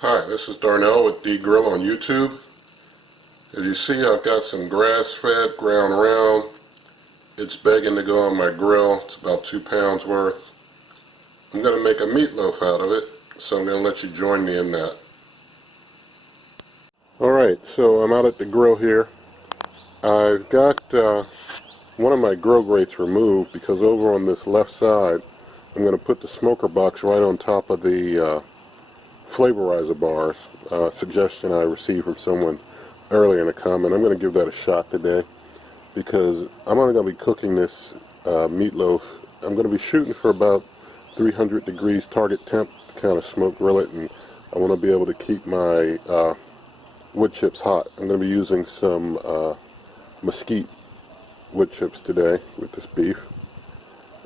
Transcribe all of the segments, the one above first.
Hi, this is Darnell with D Grill on YouTube. As you see, I've got some grass-fed ground round. It's begging to go on my grill. It's about 2 pounds worth. I'm going to make a meatloaf out of it, so I'm going to let you join me in that. Alright, so I'm out at the grill here. I've got one of my grill grates removed because over on this left side I'm going to put the smoker box right on top of the flavorizer bars. Suggestion I received from someone earlier in a comment. I'm going to give that a shot today because I'm only going to be cooking this meatloaf. I'm going to be shooting for about 300 degrees target temp to kind of smoke grill it, and I want to be able to keep my wood chips hot. I'm going to be using some mesquite wood chips today with this beef,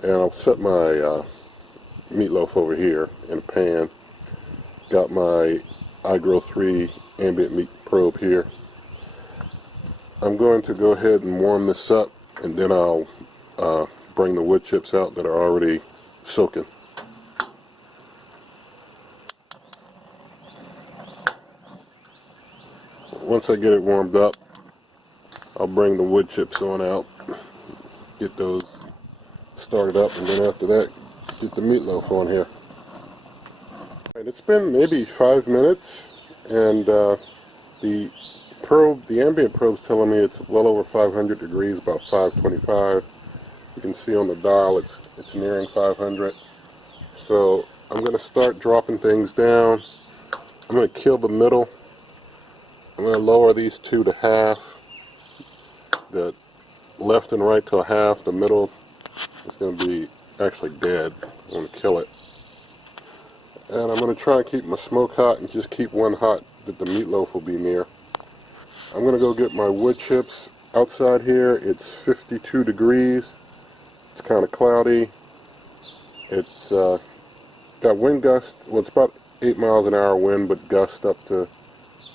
and I'll set my meatloaf over here in a pan. Got my iGrill 3 ambient meat probe here. I'm going to go ahead and warm this up, and then I'll bring the wood chips out that are already soaking. Once I get it warmed up, I'll bring the wood chips on out, get those started up, and then after that, get the meatloaf on here. It's been maybe 5 minutes, and the ambient probe's telling me it's well over 500 degrees, about 525. You can see on the dial it's nearing 500. So I'm going to start dropping things down. I'm going to kill the middle. I'm going to lower these two to half. The left and right to half. The middle is going to be actually dead. I'm going to kill it. And I'm going to try and keep my smoke hot and just keep one hot that the meatloaf will be near. I'm going to go get my wood chips. Outside here it's 52 degrees. It's kind of cloudy. It's got wind gust. Well, it's about 8 miles an hour wind, but gust up to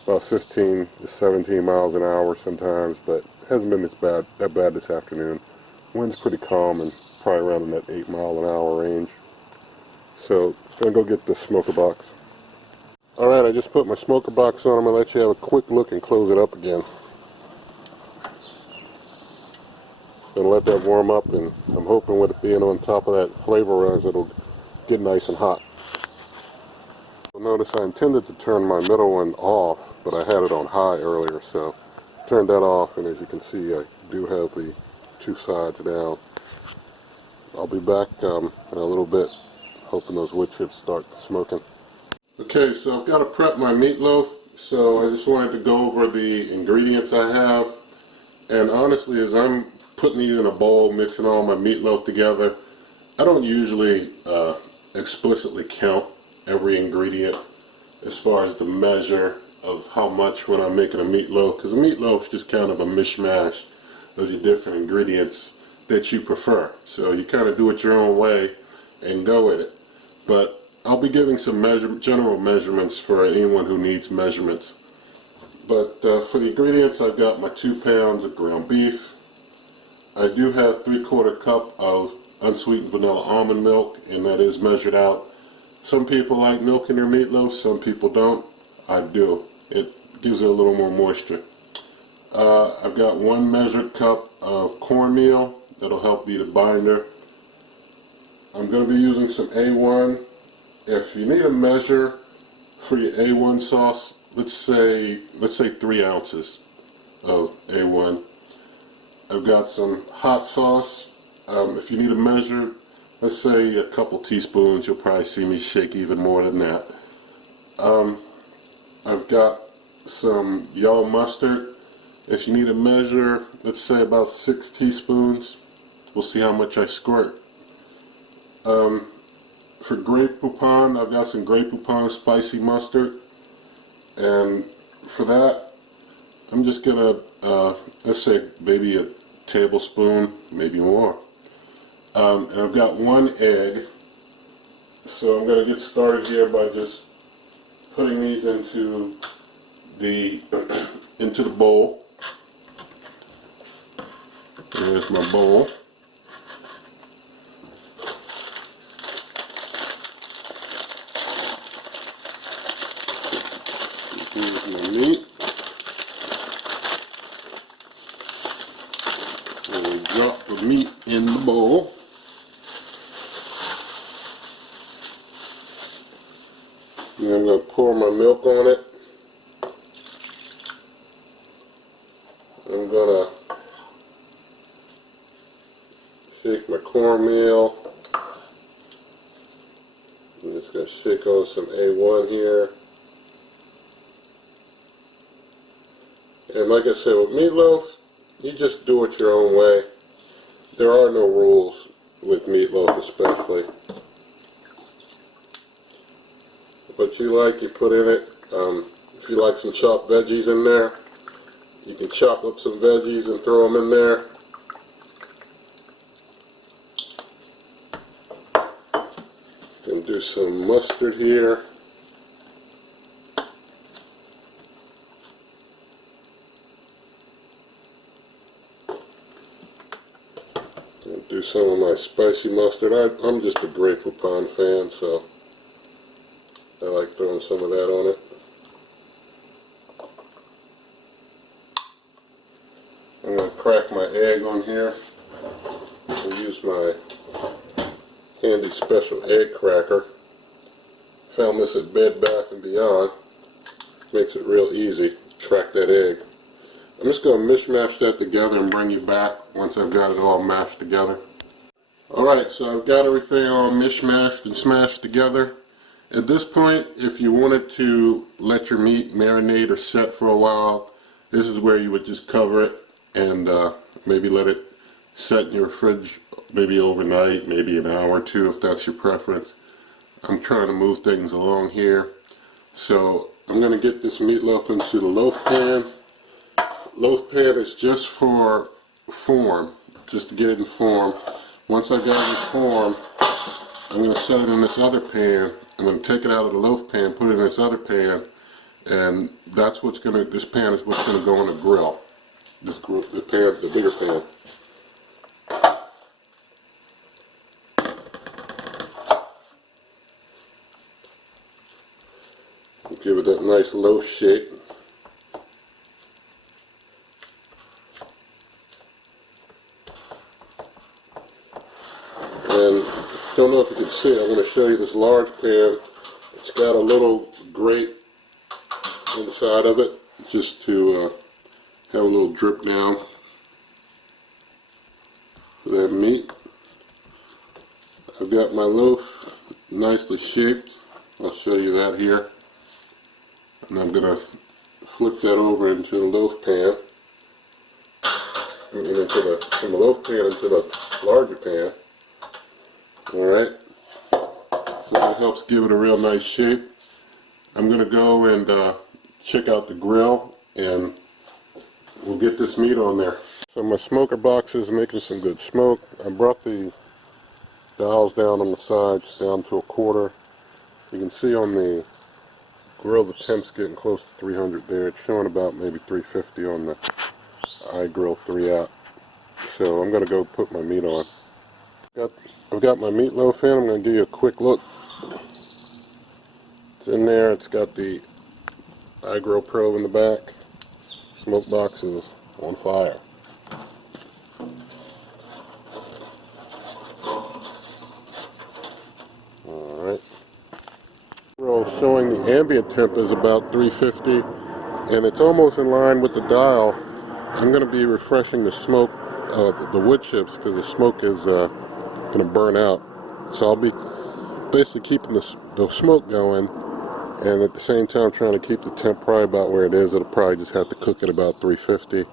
about 15 to 17 miles an hour sometimes, but it hasn't been that bad this afternoon. Wind's pretty calm and probably around in that 8 mile an hour range. So I'm going to go get the smoker box. Alright, I just put my smoker box on. I'm going to let you have a quick look and close it up again. Going to let that warm up, and I'm hoping with it being on top of that flavorizer it'll get nice and hot. You'll notice I intended to turn my middle one off, but I had it on high earlier, so turned that off, and as you can see I do have the two sides down. I'll be back in a little bit, hoping those wood chips start smoking. Okay, so I've got to prep my meatloaf, so I just wanted to go over the ingredients I have. And honestly, as I'm putting these in a bowl, mixing all my meatloaf together, I don't usually explicitly count every ingredient as far as the measure of how much when I'm making a meatloaf, because a meatloaf is just kind of a mishmash of the different ingredients that you prefer. So you kind of do it your own way and go with it. But I'll be giving some general measurements for anyone who needs measurements. But for the ingredients, I've got my 2 pounds of ground beef. I do have 3/4 cup of unsweetened vanilla almond milk, and that is measured out. Some people like milk in their meatloaf, some people don't. I do. It gives it a little more moisture. I've got 1 measured cup of cornmeal. That'll help be the binder. I'm going to be using some A1. If you need a measure for your A1 sauce, let's say 3 ounces of A1. I've got some hot sauce. If you need a measure, let's say a couple teaspoons. You'll probably see me shake even more than that. I've got some yellow mustard. If you need a measure, let's say about 6 teaspoons. We'll see how much I squirt. For Grape Poupon, I've got some Grape Poupon spicy mustard, and for that I'm just gonna let's say maybe a tablespoon, maybe more. And I've got 1 egg, so I'm gonna get started here by just putting these into the bowl. There's my bowl. Here's my meat. And we drop the meat in the bowl. And I'm going to pour my milk on it. I'm going to shake my cornmeal. I'm just going to shake on some A1 here. And like I said, with meatloaf, you just do it your own way. There are no rules with meatloaf especially. What you like, you put in it. If you like some chopped veggies in there, you can chop up some veggies and throw them in there. You can do some mustard here. Do some of my spicy mustard. I'm just a great Propane fan, so I like throwing some of that on it. I'm going to crack my egg on here. I'll use my handy special egg cracker. Found this at Bed Bath & Beyond. Makes it real easy to crack that egg. I'm just going to mishmash that together and bring you back once I've got it all mashed together. Alright, so I've got everything all mishmashed and smashed together. At this point, if you wanted to let your meat marinate or set for a while, this is where you would just cover it and maybe let it set in your fridge maybe overnight, maybe an hour or two if that's your preference. I'm trying to move things along here. So I'm going to get this meatloaf into the loaf pan. Loaf pan is just for form, just to get it in form. Once I got it in form, I'm going to set it in this other pan. I'm going to take it out of the loaf pan, put it in this other pan, and that's what's going to, this pan is what's going to go on the grill. This pan, the bigger pan. Give it that nice loaf shape. And don't know if you can see it, I'm going to show you this large pan. It's got a little grate inside of it just to have a little drip down for that meat. I've got my loaf nicely shaped. I'll show you that here. And I'm going to flip that over into the loaf pan. And from the loaf pan into the larger pan. Alright, so that helps give it a real nice shape. I'm going to go and check out the grill and we'll get this meat on there. So my smoker box is making some good smoke. I brought the dials down on the sides down to a quarter. You can see on the grill the temp's getting close to 300 there. It's showing about maybe 350 on the iGrill 3-out. So I'm going to go put my meat on. I've got my meatloaf in. I'm going to give you a quick look. It's in there. It's got the iGrill probe in the back. Smoke box is on fire. Alright. Grill showing the ambient temp is about 350 and it's almost in line with the dial. I'm going to be refreshing the smoke, the wood chips, because the smoke is going to burn out. So I'll be basically keeping the smoke going and at the same time trying to keep the temp probably about where it is. It'll probably just have to cook at about 350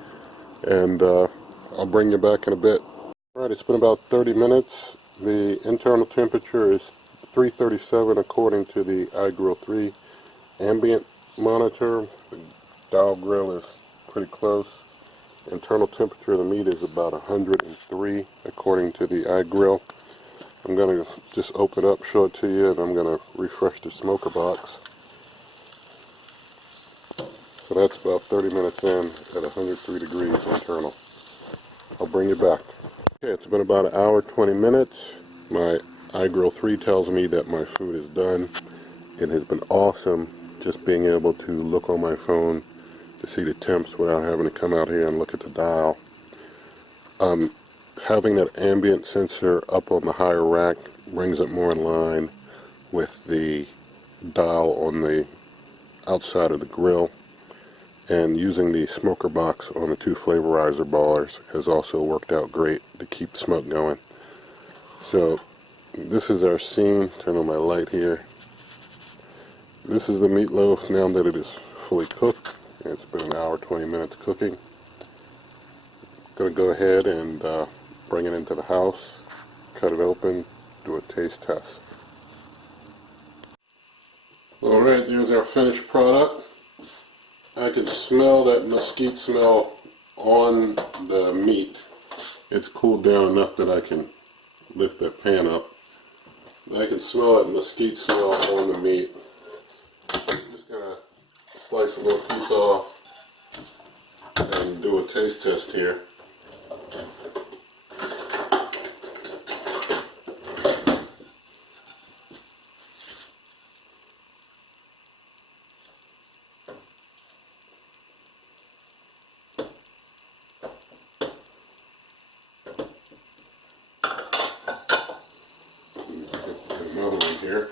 and I'll bring you back in a bit. Alright, it's been about 30 minutes. The internal temperature is 337 according to the iGrill 3 ambient monitor. The dial grill is pretty close. Internal temperature of the meat is about 103 according to the iGrill. I'm going to just open it up, show it to you, and I'm going to refresh the smoker box. So that's about 30 minutes in at 103 degrees internal. I'll bring you back. Okay, it's been about an hour, 20 minutes. My iGrill 3 tells me that my food is done. It has been awesome just being able to look on my phone to see the temps without having to come out here and look at the dial. Having that ambient sensor up on the higher rack brings it more in line with the dial on the outside of the grill, and using the smoker box on the two flavorizer ballers has also worked out great to keep the smoke going. So this is our scene. Turn on my light here. This is the meatloaf now that it is fully cooked. It's been an hour 20 minutes cooking. Going to go ahead and bring it into the house, cut it open, do a taste test. Alright, there's our finished product. I can smell that mesquite smell on the meat. It's cooled down enough that I can lift that pan up. I can smell that mesquite smell on the meat. I'm just going to slice a little piece off and do a taste test here. Another one here.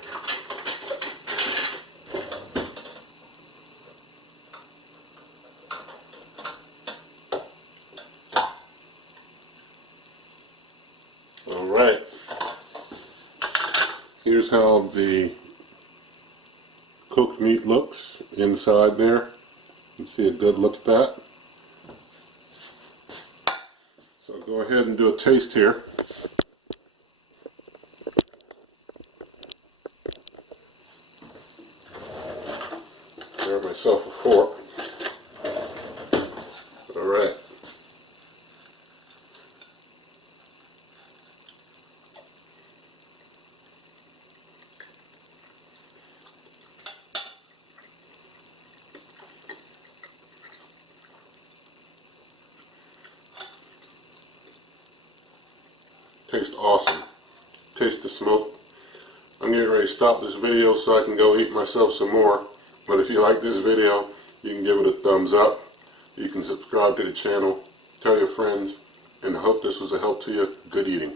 Alright, here's how the cooked meat looks inside there. You can see a good look at that. So I'll go ahead and do a taste here. Grab myself a fork. Alright. Tastes awesome. Taste the smoke. I'm getting ready to stop this video so I can go eat myself some more. But if you like this video, you can give it a thumbs up. You can subscribe to the channel, tell your friends, and I hope this was a help to you. Good eating.